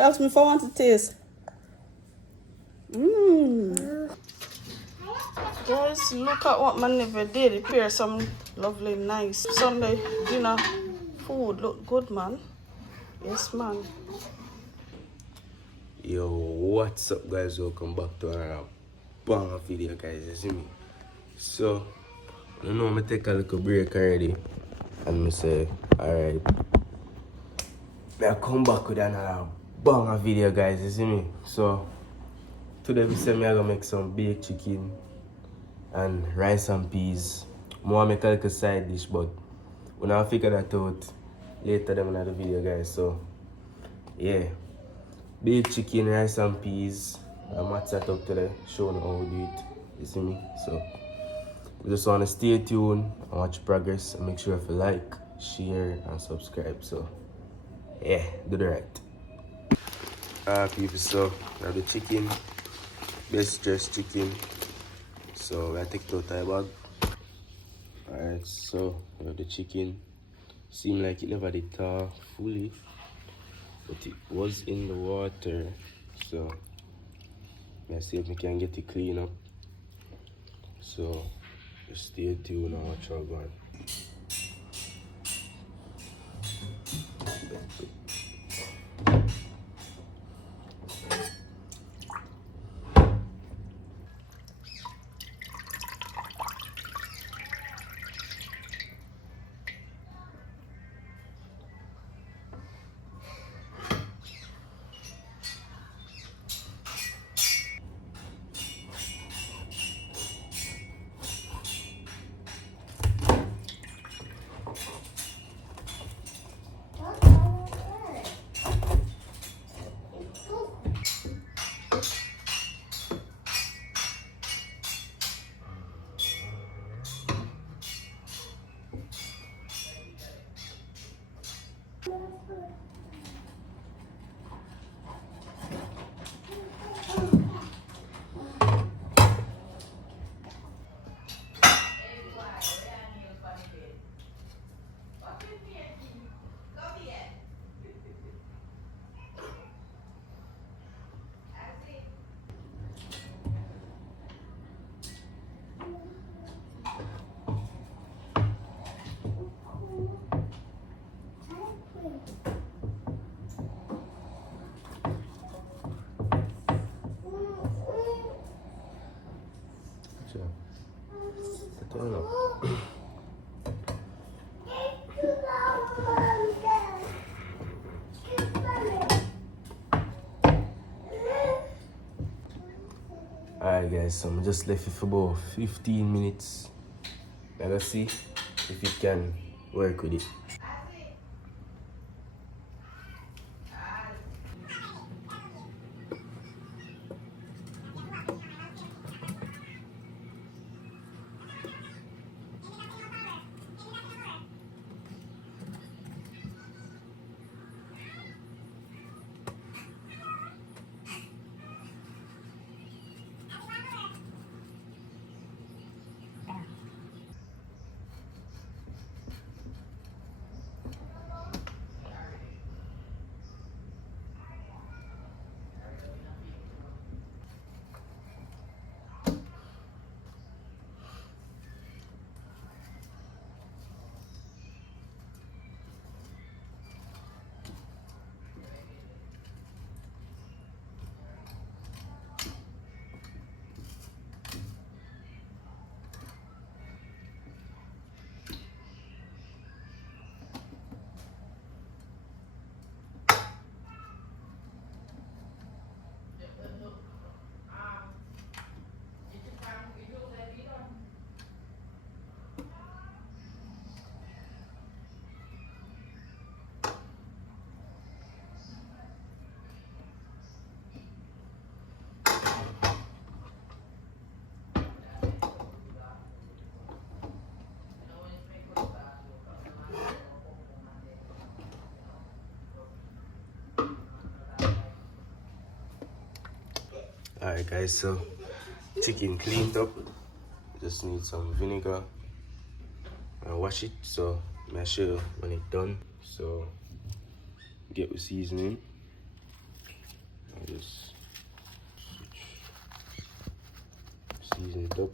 ask me if I want to taste. Guys, look at what my neighbor did. Prepare some lovely, nice Sunday dinner food. Look good, man. Yes, man. Yo, what's up, guys? Welcome back to another banger video, guys. You see me? So, you know, I take a little break already, and I say, alright, I come back with another banger video, guys. You see me? So, today we say me I gonna make some baked chicken and rice and peas. More make a little side dish, but when I figure that out later them in the video, guys. So, yeah. Baked chicken, rice and peas. I'm at set up today, showing you how we do it. You see me? So we just wanna stay tuned and watch progress and make sure if you like, share and subscribe. So yeah, do the right. People, so we have the chicken, best dressed chicken. So I take it out of the bag. Alright, so we have the chicken. Seem like it never did thaw fully, but it was in the water. So let's see if we can get it clean up. So just stay tuned and watch our going. Turn up. Alright guys, so I'm just left it for about 15 minutes. Let's see if it can work with it. Alright guys, so chicken cleaned up. Just need some vinegar and wash it. So make sure when it's done. So get the seasoning. Just season it up.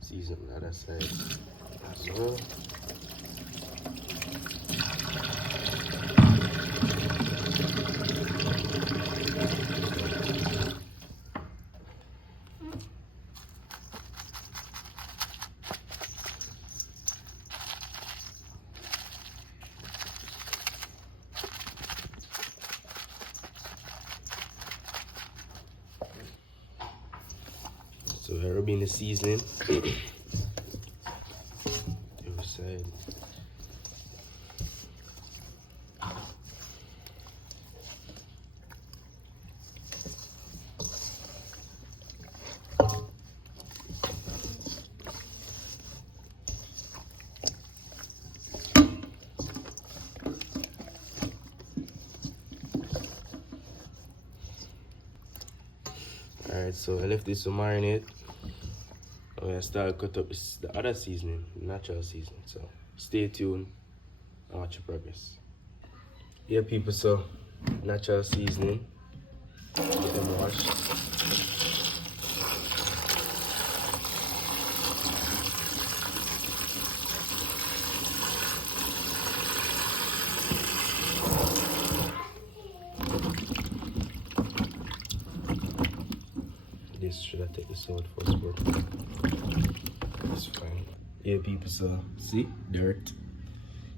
Season the other side as well. So we're rubbing the seasoning every side. Alright, so I left this to marinate. I'm gonna start cut up the other seasoning, natural seasoning. So stay tuned and watch your progress. Yeah, people, so natural seasoning. Get them washed. This should I take this out first, but it's fine. Yeah, people, so see dirt.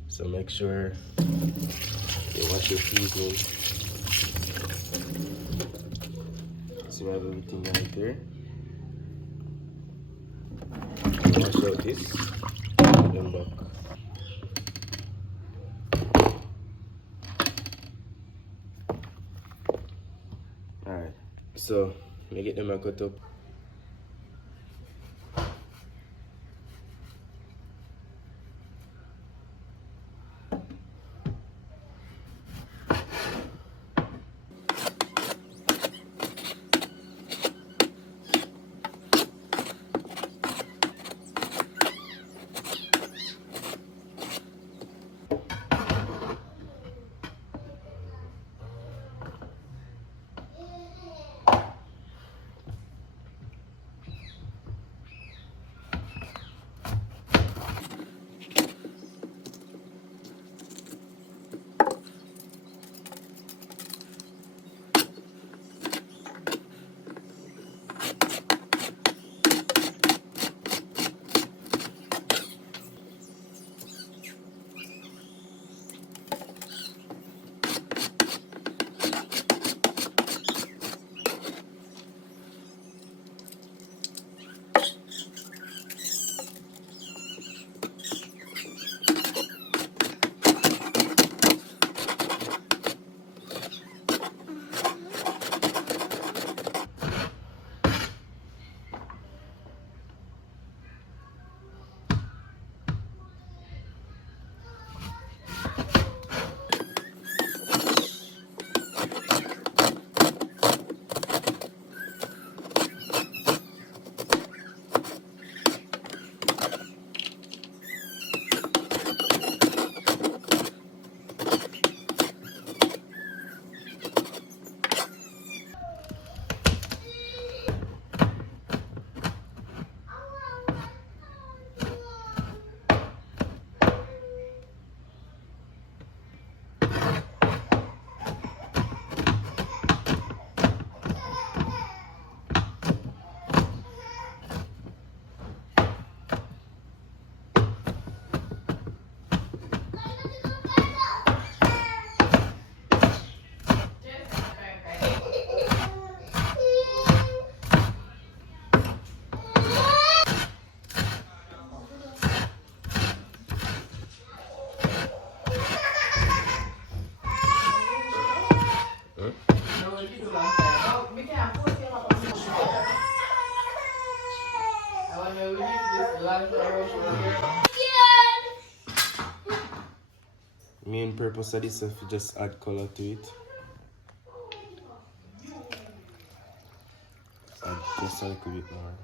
So make sure you wash your seasoning. See, I have everything right there. Wash out this, then back. Alright, so me get them cut up. purpose of this if you just add color to it. Add just a little bit more.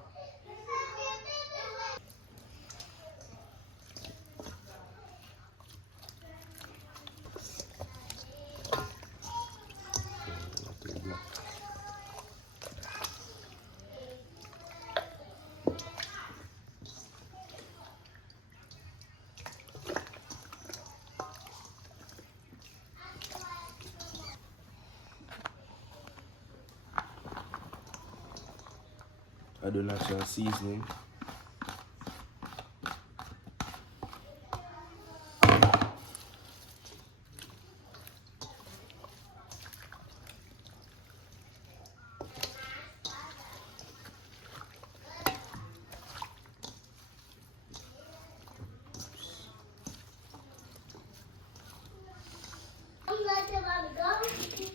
I do natural seasoning.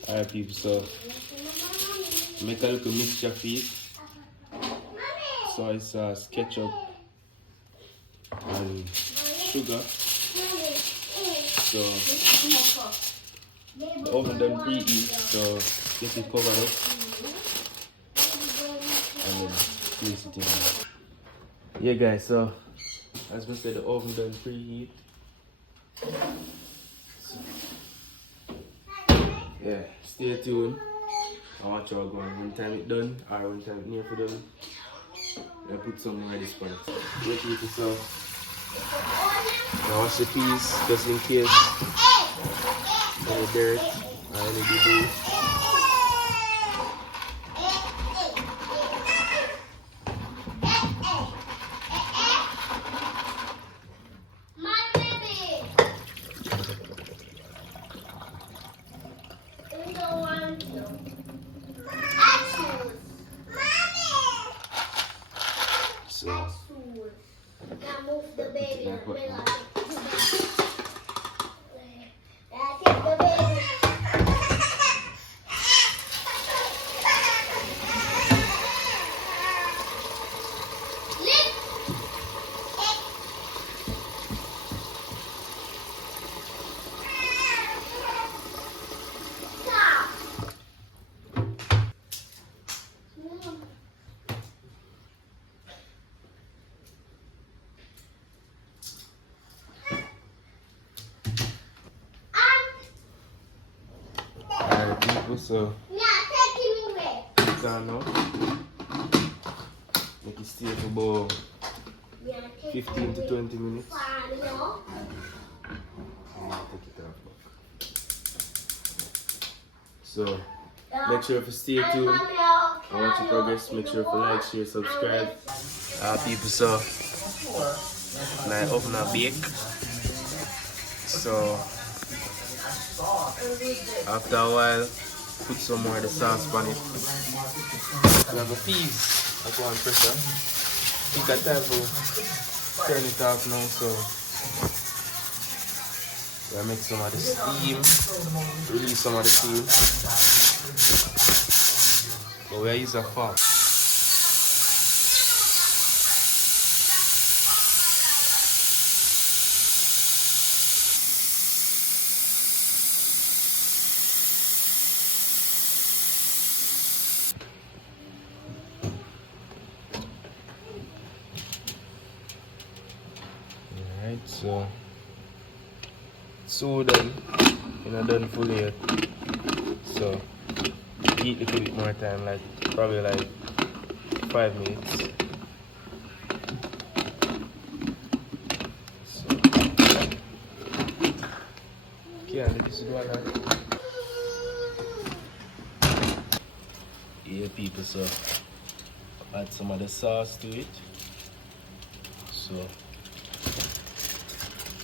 Alright people, so make a little mixture for it. Soy sauce, ketchup, and sugar. So the oven done preheat, so get it covered up and then place it in. Yeah guys, so as we said, the oven done preheat. So, yeah, stay tuned and watch how it goes. When time it done or when time it near for done, I put some more of this part. Wait people, so now wash the peas just in case any dirt or any debris. So now move the baby. alright people, so it's done now. Make it stay for about 15 to 20 minutes. And I'll take it off back. So make sure to stay tuned and watch the progress. Make sure to like, share, subscribe. People, so now I open a bake. So after a while, put some more of the sauce on it. We have a peas. I go on pressure. You got time to turn it off now, so we'll make some of the steam, release some of the steam. But we'll use a fork. Alright, so done. You're not done fully yet. So eat a little bit more time, like probably like 5 minutes. So okay, and this is one like yeah people, so add some of the sauce to it. So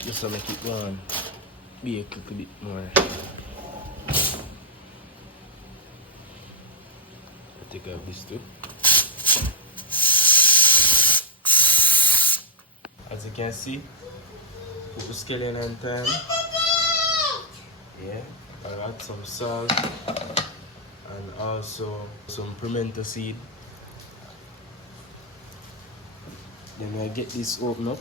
just to make it go on bake a little bit more. I'll take out this too. As you can see, put the scallion on time. Yeah, I'll add some salt and also some pimento seed. Then I get this open up.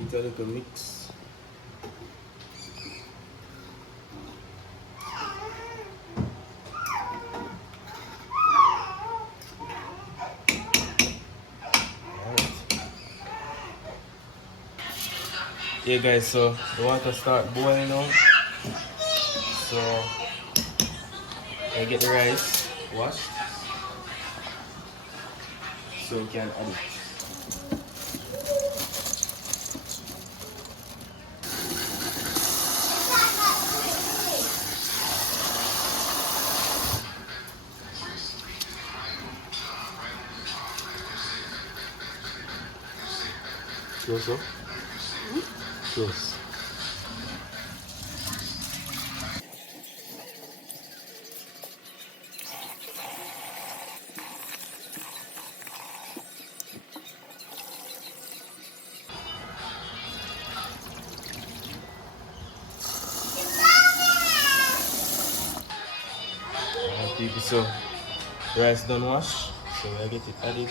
Eat a little mix. Alright. Yeah guys, so the water start boiling now. So I get the rice washed so we can add it. Close up. Close. Alright people, so rice done wash. So I get it added.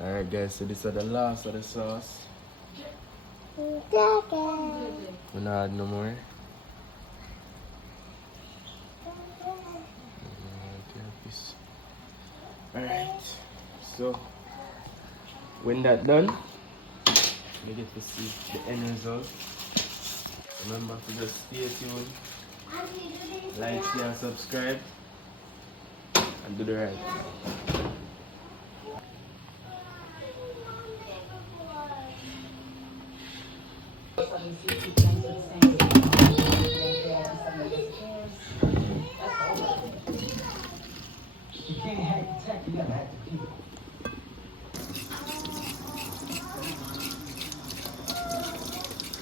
Alright guys, so this is the last of the sauce. We're not add no more. Alright, so when that done, you get to see the end result. Remember to just stay tuned, like, share, and subscribe, and do the right.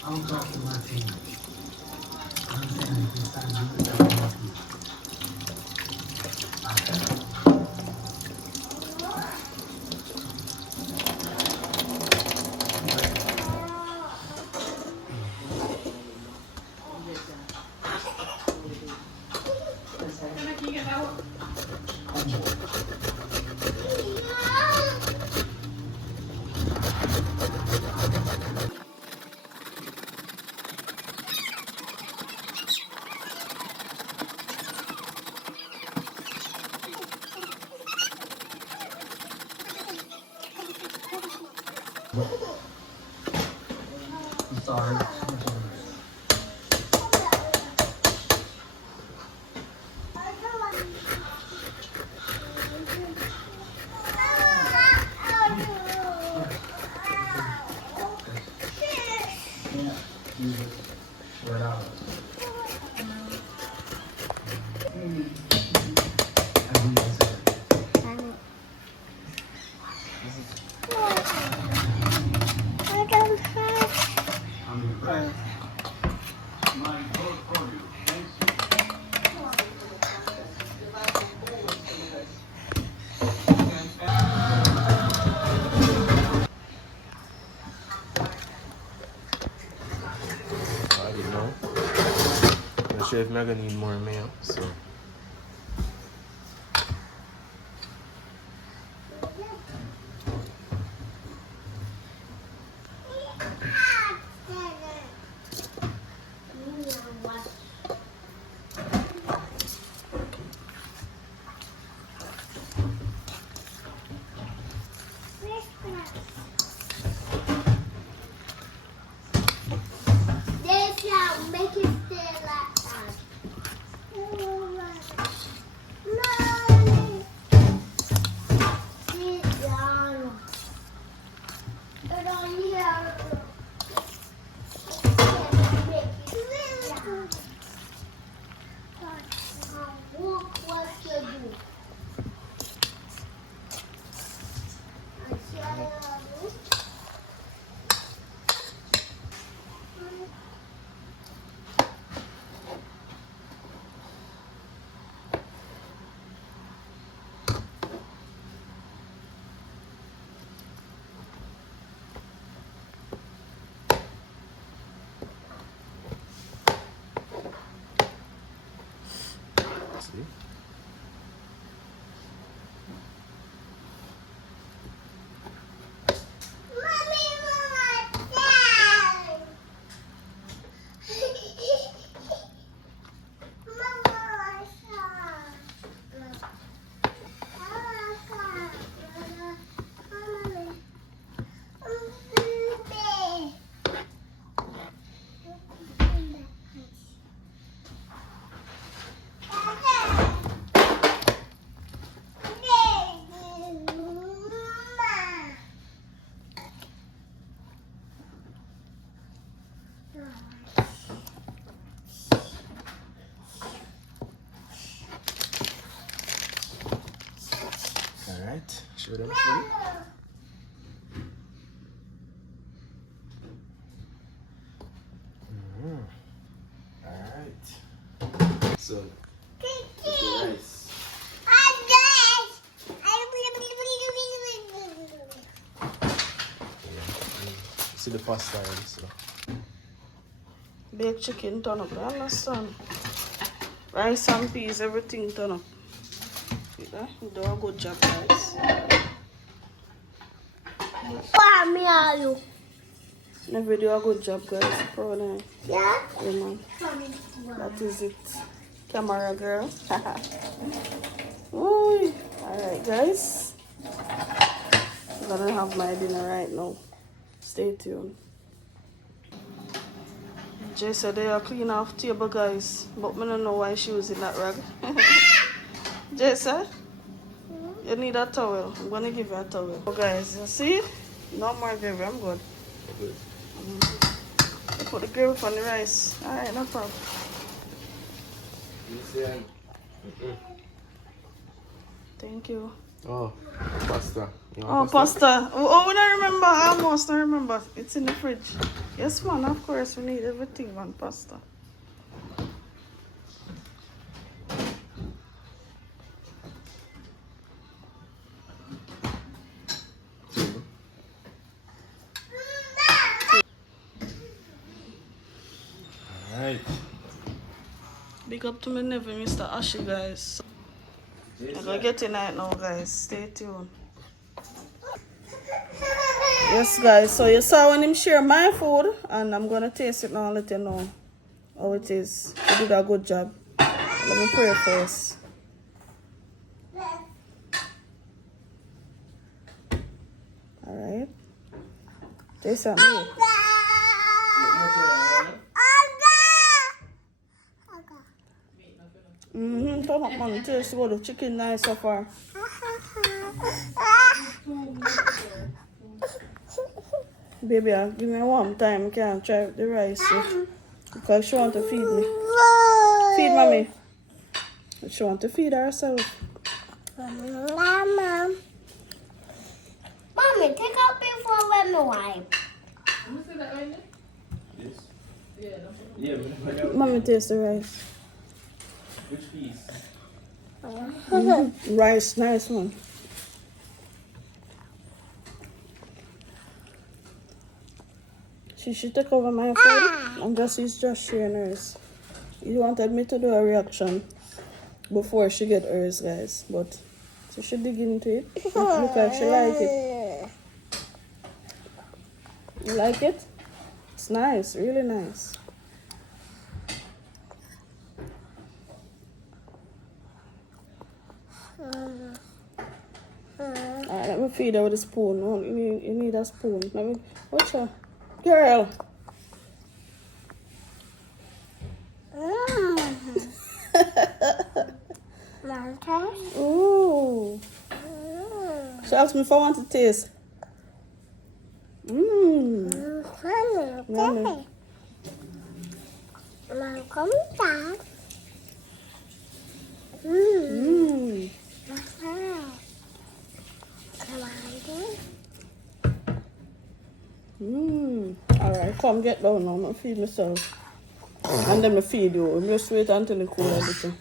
I'll talk to my team. I'm saying this time you can help you. I'm sorry. Yeah, use it. Spread out. I'm impressed. My vote for you. Thanks. I didn't know. I'm not sure if I'm gonna need more mayo, so. Make it stay like that. Alright, show them food. Alright. So, the rice. See the pasta already, so. Baked chicken turn up, I understand. Rice and peas, everything turn up. Yeah, you do a good job, guys. Never do a good job, guys. Proud of you. Yeah? Yeah, man. That is it. Camera girl. Ooh. Alright, guys. I'm gonna have my dinner right now. Stay tuned. Jay said they are clean off table, guys. But I don't know why she was in that rag. Jay said, you need a towel. I'm gonna give you a towel. Oh, guys, you see? No more gravy. I'm good. Good. I put the gravy on the rice. Alright, no problem. Thank you. Oh, pasta. You Oh, want pasta. Oh, we don't remember. I almost don't remember. It's in the fridge. Yes, man. Of course, we need everything, man. Pasta. Alright. Big up to my nephew, Mr. Ashy, guys. I'm gonna get in right now, guys. Stay tuned. Yes, guys. So you saw when him share my food, and I'm gonna taste it now and let you know how it is. You did a good job. Let me pray first. Alright. Taste it me. Come up, man. Taste good. The chicken nice so far. Baby, give me one time. I can't try the rice because she want to feed me. Feed mommy. She want to feed herself. Mama. Mommy, take out before let me wipe. Yeah, Mommy, taste the rice. which piece? Rice, nice one. She should take over my food and she's just sharing hers. You wanted me to do a reaction before she get hers, guys, but she should dig into it. Look like she like it. You like it? It's nice, really nice. Alright, let me feed her with a spoon. Oh, you need a spoon. Let me watch her. Girl. Ooh. She asked me if I want to taste. Mmm. Yummy. Mmm. Alright, come get down now. I'm gonna feed myself. And then I feed you. I'm just wait until it cool everything.